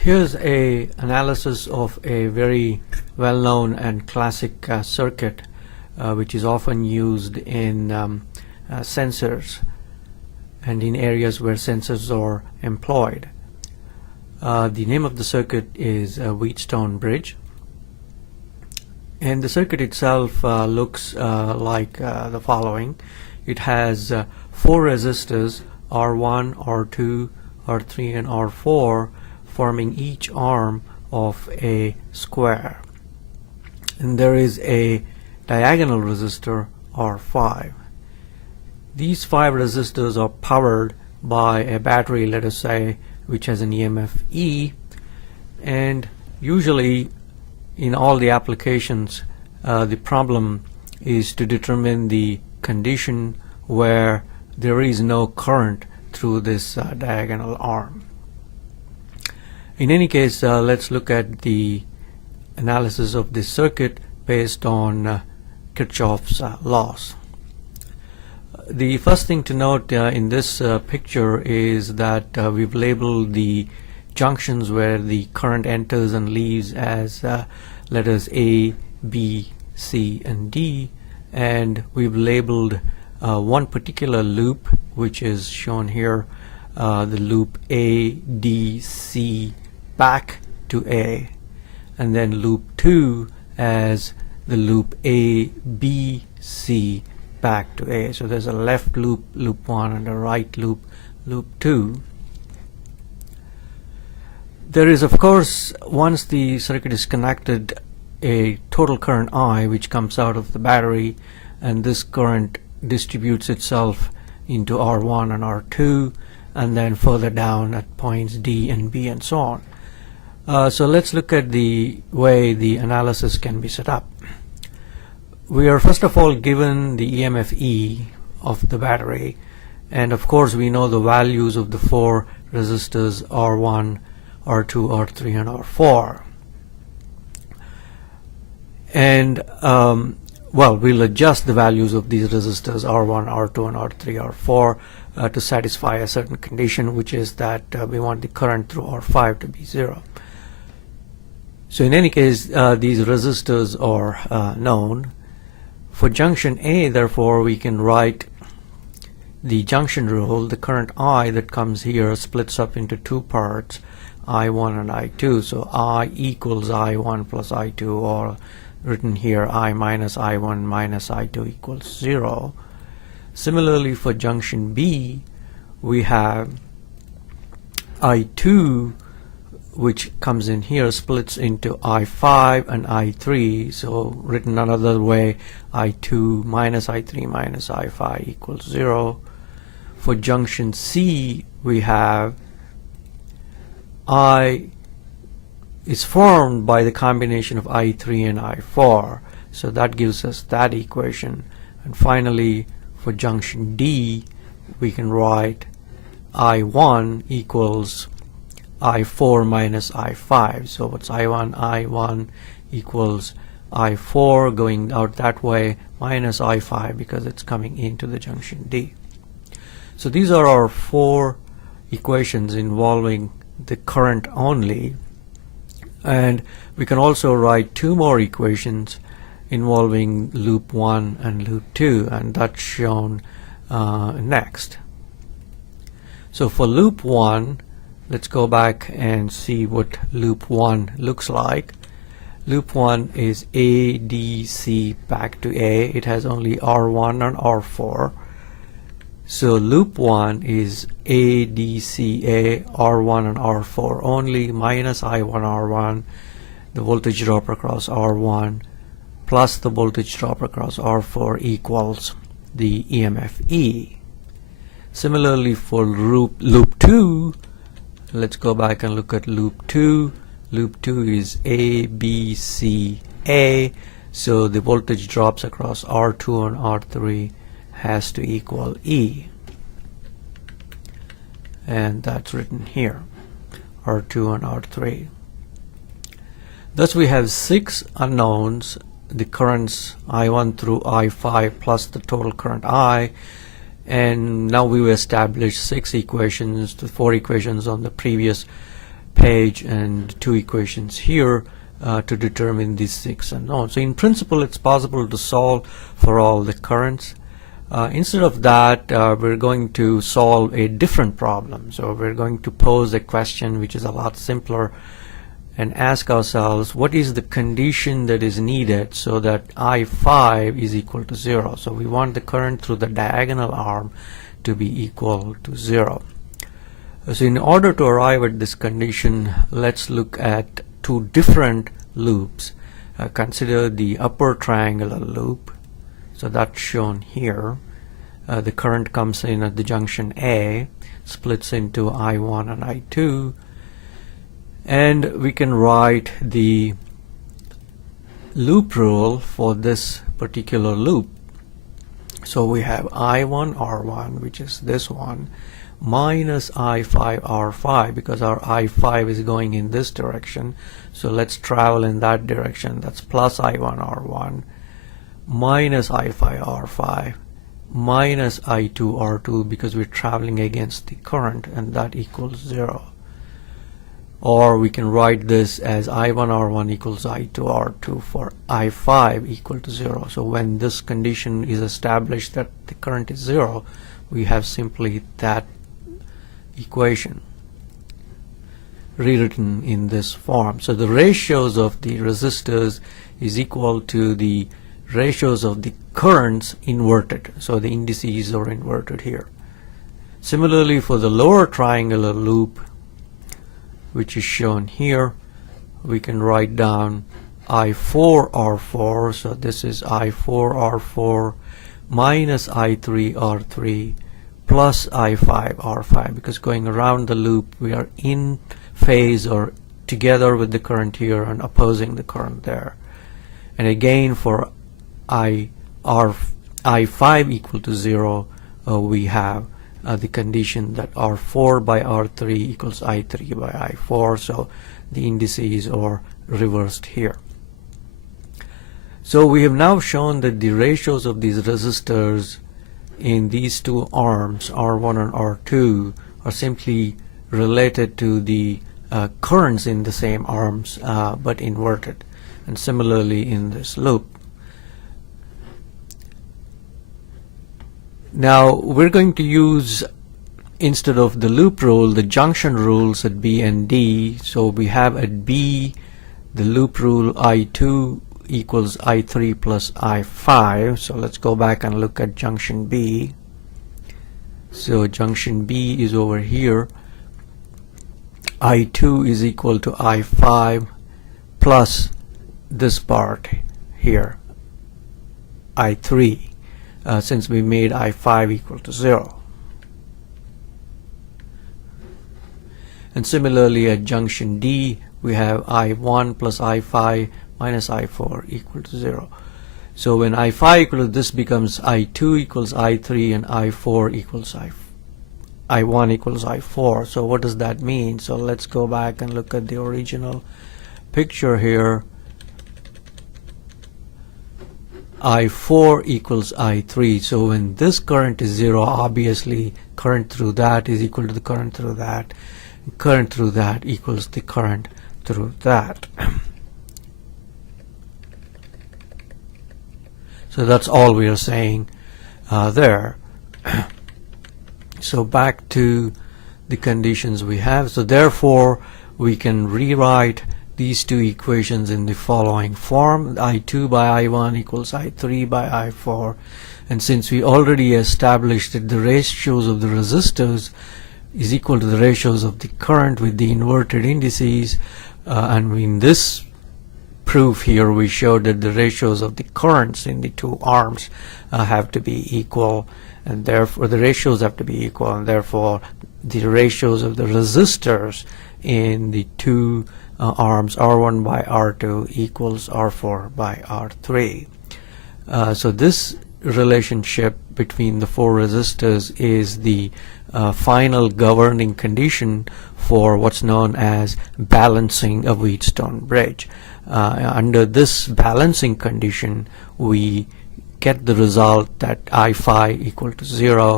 Here's a analysis of a very well-known and classic circuit which is often used in sensors and in areas where sensors are employed. The name of the circuit is Wheatstone Bridge, and the circuit itself looks like the following. It has 4 resistors, R1, R2, R3 and R4, forming each arm of a square, and there is a diagonal resistor R5. These 5 resistors are powered by a battery, let us say, which has an EMF E, and usually in all the applications the problem is to determine the condition where there is no current through this diagonal arm. In any case, let's look at the analysis of this circuit based on Kirchhoff's laws. The first thing to note in this picture is that we've labeled the junctions where the current enters and leaves as letters A, B, C and D, and we've labeled one particular loop, which is shown here, the loop A, D, C back to A, and then loop 2 as the loop A, B, C back to A. So there's a left loop, loop 1, and a right loop, loop 2. There is, of course, once the circuit is connected, a total current I which comes out of the battery, and this current distributes itself into R1 and R2, and then further down at points D and B and so on. So let's look at the way the analysis can be set up. We are first of all given the EMF E of the battery, and of course we know the values of the 4 resistors R1, R2, R3 and R4. And well, we'll adjust the values of these resistors R1, R2 and R3, R4 to satisfy a certain condition, which is that we want the current through R5 to be 0. So in any case, these resistors are known. For junction A, therefore, we can write the junction rule. The current I that comes here splits up into 2 parts, I1 and I2. So I equals I1 plus I2, or written here I minus I1 minus I2 equals 0. Similarly, for junction B, we have I2, which comes in here, splits into I5 and I3. So written another way, I2 minus I3 minus I5 equals 0. For junction C, we have I is formed by the combination of I3 and I4. So that gives us that equation. And finally, for junction D, we can write I1 equals I4 minus I5. So what's I1? I1 equals I4 going out that way minus I5 because it's coming into the junction D. So these are our 4 equations involving the current only, and we can also write 2 more equations involving loop 1 and loop 2, and that's shown next. So for loop 1, let's go back and see what loop 1 looks like. Loop 1 is A, D, C back to A. It has only R1 and R4. So loop 1 is A, D, C, A, R1 and R4 only, minus I1, R1, the voltage drop across R1, plus the voltage drop across R4 equals the EMF E. Similarly for loop 2, let's go back and look at loop 2. Loop 2 is A, B, C, A. So the voltage drops across R2 and R3 has to equal E. And that's written here, R2 and R3. Thus we have 6 unknowns, the currents I1 through I5 plus the total current I, and now we've established 6 equations, the 4 equations on the previous page and two equations here to determine these 6 unknowns. So in principle it's possible to solve for all the currents. Instead of that, we're going to solve a different problem. So we're going to pose a question which is a lot simpler and ask ourselves, what is the condition that is needed so that I5 is equal to 0? So we want the current through the diagonal arm to be equal to 0. So in order to arrive at this condition, let's look at two different loops. Consider the upper triangular loop. So that's shown here. The current comes in at the junction A, splits into I1 and I2, and we can write the loop rule for this particular loop. So we have I1 R1, which is this one, minus I5 R5, because our I5 is going in this direction. So let's travel in that direction. That's plus I1 R1 minus I5 R5 minus I2 R2, because we're traveling against the current, and that equals 0. Or we can write this as I1 R1 equals I2 R2 for I5 equal to 0. So when this condition is established that the current is 0, we have simply that equation rewritten in this form. So the ratios of the resistors is equal to the ratios of the currents inverted. So the indices are inverted here. Similarly, for the lower triangular loop, which is shown here, we can write down I4 R4. So this is I4 R4 minus I3 R3 plus I5 R5, because going around the loop we are in phase or together with the current here and opposing the current there. And again, for I5 equal to 0, we have the condition that R4 by R3 equals I3 by I4. So the indices are reversed here. So we have now shown that the ratios of these resistors in these two arms, R1 and R2, are simply related to the currents in the same arms, but inverted. And similarly in this loop. Now we're going to use, instead of the loop rule, the junction rules at B and D. So we have at B the loop rule I2 equals I3 plus I5. So let's go back and look at junction B. So junction B is over here. I2 is equal to I5 plus this part here, I3. Since we made I5 equal to 0. And similarly at junction D, we have I1 plus I5 minus I4 equal to 0. So when I5 equal to this becomes I2 equals I3 and I4 equals I1 equals I4. So what does that mean? So let's go back and look at the original picture here. I4 equals I3. So when this current is 0, obviously current through that is equal to the current through that. Current through that equals the current through that. So that's all we are saying there. So back to the conditions we have. So therefore we can rewrite these two equations in the following form. I2 by I1 equals I3 by I4. And since we already established that the ratios of the resistors is equal to the ratios of the current with the inverted indices, and in this proof here we showed that the ratios of the currents in the two arms have to be equal, and therefore the ratios have to be equal, and therefore the ratios of the resistors in the two arms R1 by R2 equals R4 by R3. So this relationship between the four resistors is the final governing condition for what's known as balancing a Wheatstone bridge. Under this balancing condition, we get the result that I5 equal to 0